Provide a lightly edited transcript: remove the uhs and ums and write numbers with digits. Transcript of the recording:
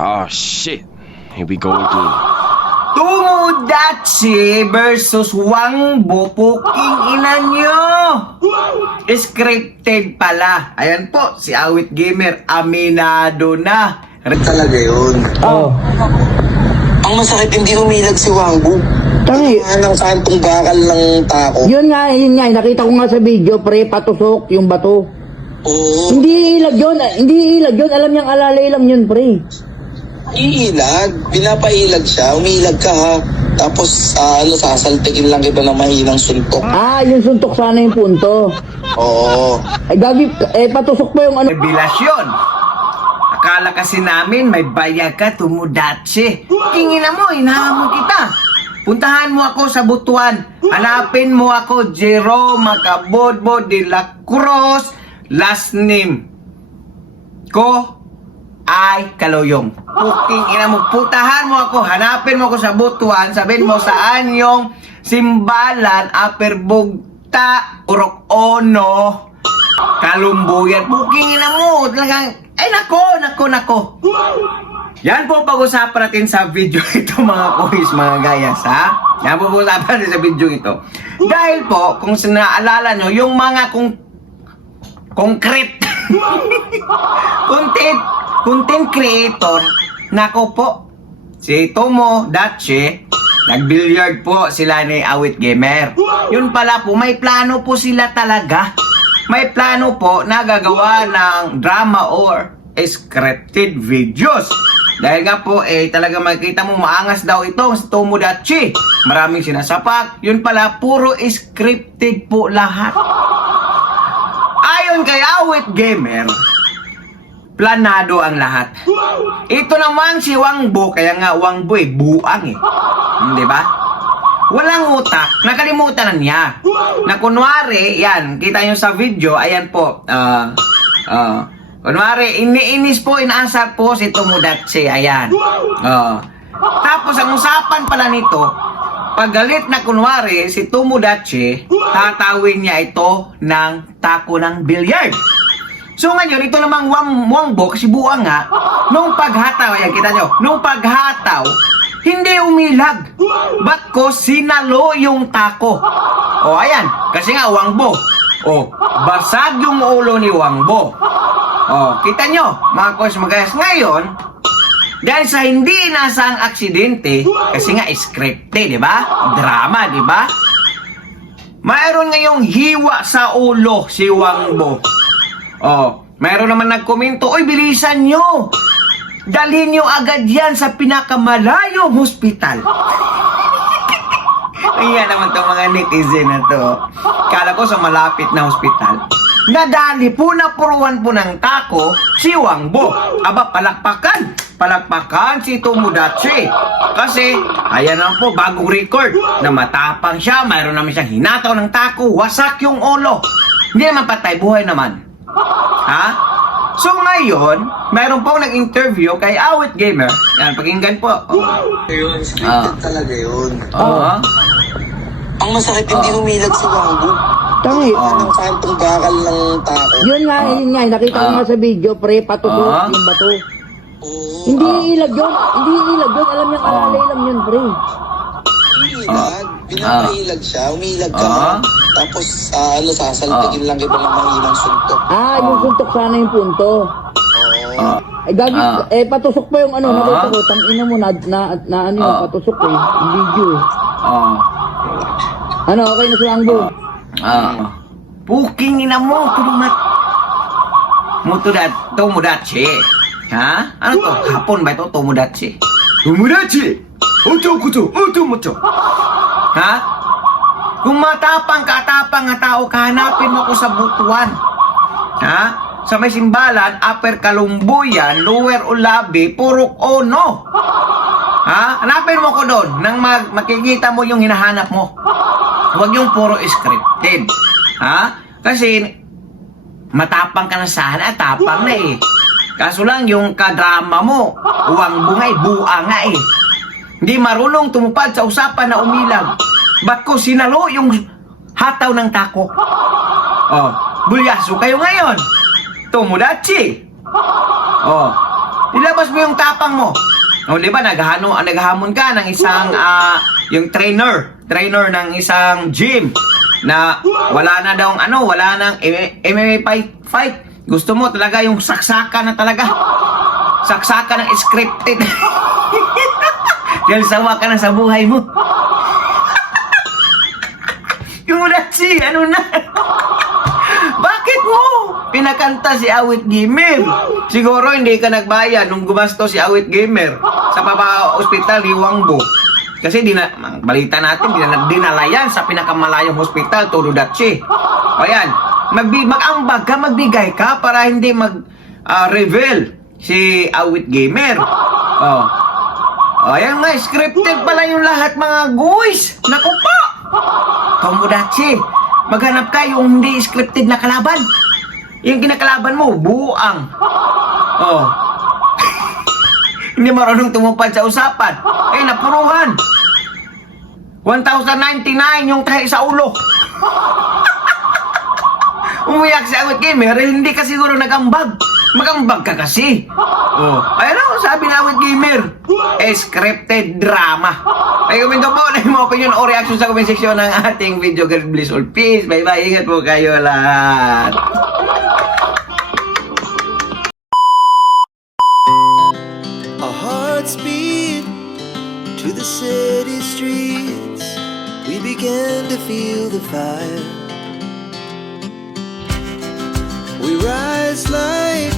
Oh shit. Here we go again. Tomodachi versus Wangbo, puking ina nyo. Scripted pala. Ayan po, si Awit Gamer, aminado na. Talaga yun. Oh. Ang masakit, hindi umilag si Wangbo. Tangi. Ng santong bakal ng tako. Yun nga. Nakita ko nga sa video, pre, patusok yung bato. Oo. Hindi ilag yun. Alam niyang alalay lang yun, pre. Iilag. Pinapailag siya. Umiilag ka ha. Tapos, sasaltikin lang kita ng mahinang suntok. Ah, yung suntok sana yung punto. Oo. Ay, gagi, patusok pa yung ano. Revelasyon. Akala kasi namin may bayag ka, Tomodachi. Kingina mo, hinahamon kita. Puntahan mo ako sa Butuan. Hanapin mo ako, Jerome Macabodbo de la Cruz. Last name ko ay Kaloyong. Puking ina mo, puntahan mo ako, hanapin mo ako sa Butuan, sabihin mo saan yung simbalan, Aperbugta, Urok Ono, Kalumbuyan. Puking ina mo, talagang, ay nako. Yan po pag-usapan natin sa video ito mga kuhis, mga gayas ha. Yan po pag-usapan natin sa video ito. Dahil po, kung naalala nyo, yung mga concrete content creator, nako po, si Tomodachi, nag-billiard po sila ni Awit Gamer. Yun pala po, may plano po sila talaga. May plano po na gagawa ng drama or scripted videos. Dahil nga po, talaga makikita mo maangas daw ito si Tomodachi. Maraming sinasapak. Yun pala, puro scripted po lahat. Ayon kay Awit Gamer, planado ang lahat. Ito naman si Wangbo, kaya nga Wangbo buang di ba? Walang utak, nakalimutan na niya. Na kunwari, yan, kita nyo sa video, ayan po, kunwari, iniinis po, inaasar po si Tomodachi, ayan. Tapos, ang usapan pala nito, paggalit na kunwari, si Tomodachi, tatawin niya ito ng tako ng billiard. So ngayon, ito namang Wangbo, kasi buang nga, nung paghataw, ayan, kita nyo, nung paghataw, hindi umilag. Ba't ko sinalo yung tako? O ayan, kasi nga Wangbo. O, basag yung ulo ni Wangbo. O, kita nyo, mga kuys magayas. Ngayon, dahil sa hindi inaasahang aksidente, kasi nga scripted, di ba? Drama, di ba? Mayroon ngayong hiwa sa ulo si Wangbo. Oh, mayroon naman nagkomento, oy, bilisan nyo! Dalhin nyo agad yan sa pinakamalayong hospital. Ayan naman itong mga netizen na to. Kala ko sa malapit na hospital. Nadali po na puruan po ng tako si Wangbo. Aba, palakpakan si Tomodachi. Kasi, ayan na po, bagong record na matapang siya. Mayroon naman siyang hinataw ng tako. Wasak yung ulo. Hindi naman patay, buhay naman. Ha? So ngayon, mayroon po nag-interview kay Awit Gamer. Yan, pakinggan po. Yun, scripted talaga yun. Ang masakit, hindi umilag si Wangbo. Tangi. Ng santong bakal ng tako. Yun nga. Nakita ko nga sa video, pre, patusok yung bato. Oo. Hindi ilag yun. Alam niyang alalay lang yun, pre. Iilag. Pinapailag siya. Umiilag ka ha. Tapos, sasaltikin lang kita ng mahinang suntok. Ah, yung suntok sana yung punto. Oo. Ay, gagi, patusok pa yung ano, nakita ko, tangina mo, na ano yung patusok yung video Ano, okay na si Wangbo? Puking ina mo, Tomodachi. Ha? Ano to? Hapon ba ito, Tomodachi? Tomodachi! Otomocho! Ha? Kung matapang na tao, kahanapin mo ko sa Butuan. Ha? Sa may simbalan, Upper Kalumbuyan, Lower Ulabi, Purok Ono. Ha? Hanapin mo ko doon nang makikita mo yung hinahanap mo. Huwag yung puro scripted. Ha? Kasi matapang ka na sana, tapang na Kaso lang yung kadrama mo, Wangbo nga buang nga Hindi marunong tumupad sa usapan na umilag. Ba't ko sinalo yung hataw ng tako? Bulyaso kayo ngayon. Tomodachi. Ilabas mo yung tapang mo. O, di ba, naghahamon ka ng isang, yung trainer ng isang gym na wala na daw, wala nang MMA fight. Gusto mo talaga yung saksaka na talaga. Saksaka ng scripted. Dahil sawa ka na sa buhay mo. Yung Dachi, ano na? Bakit mo pinakanta si Awit Gamer? Siguro hindi ka nagbayad nung gumasto si Awit Gamer sa papa-hospital ni Wangbo. Kasi balita natin, dinala yan sa pinakamalayong hospital, Todo Dachi. O yan, mag-ambag ka, magbigay ka para hindi reveal si Awit Gamer. Ayan nga, scripted pala yung lahat mga guys. Naku po! Tomodachi, maghanap ka yung hindi scripted na kalaban. Yung kinakalaban mo, buang. Hindi marunong tumupad sa usapan. Napuruhan. 1,099 yung tahi sa ulo. Umiyak si Awit Gamer, hindi ka siguro nagambag. Magambag ka kasi. Sabi na Awit Gamer, scripted drama. Ay, komento po na yung mga opinion o reaction sa comment section ng ating video. God bless all. Peace. Bye-bye. Ingat po kayo lahat. Our hearts beat to the city streets. We began to feel the fire. We rise like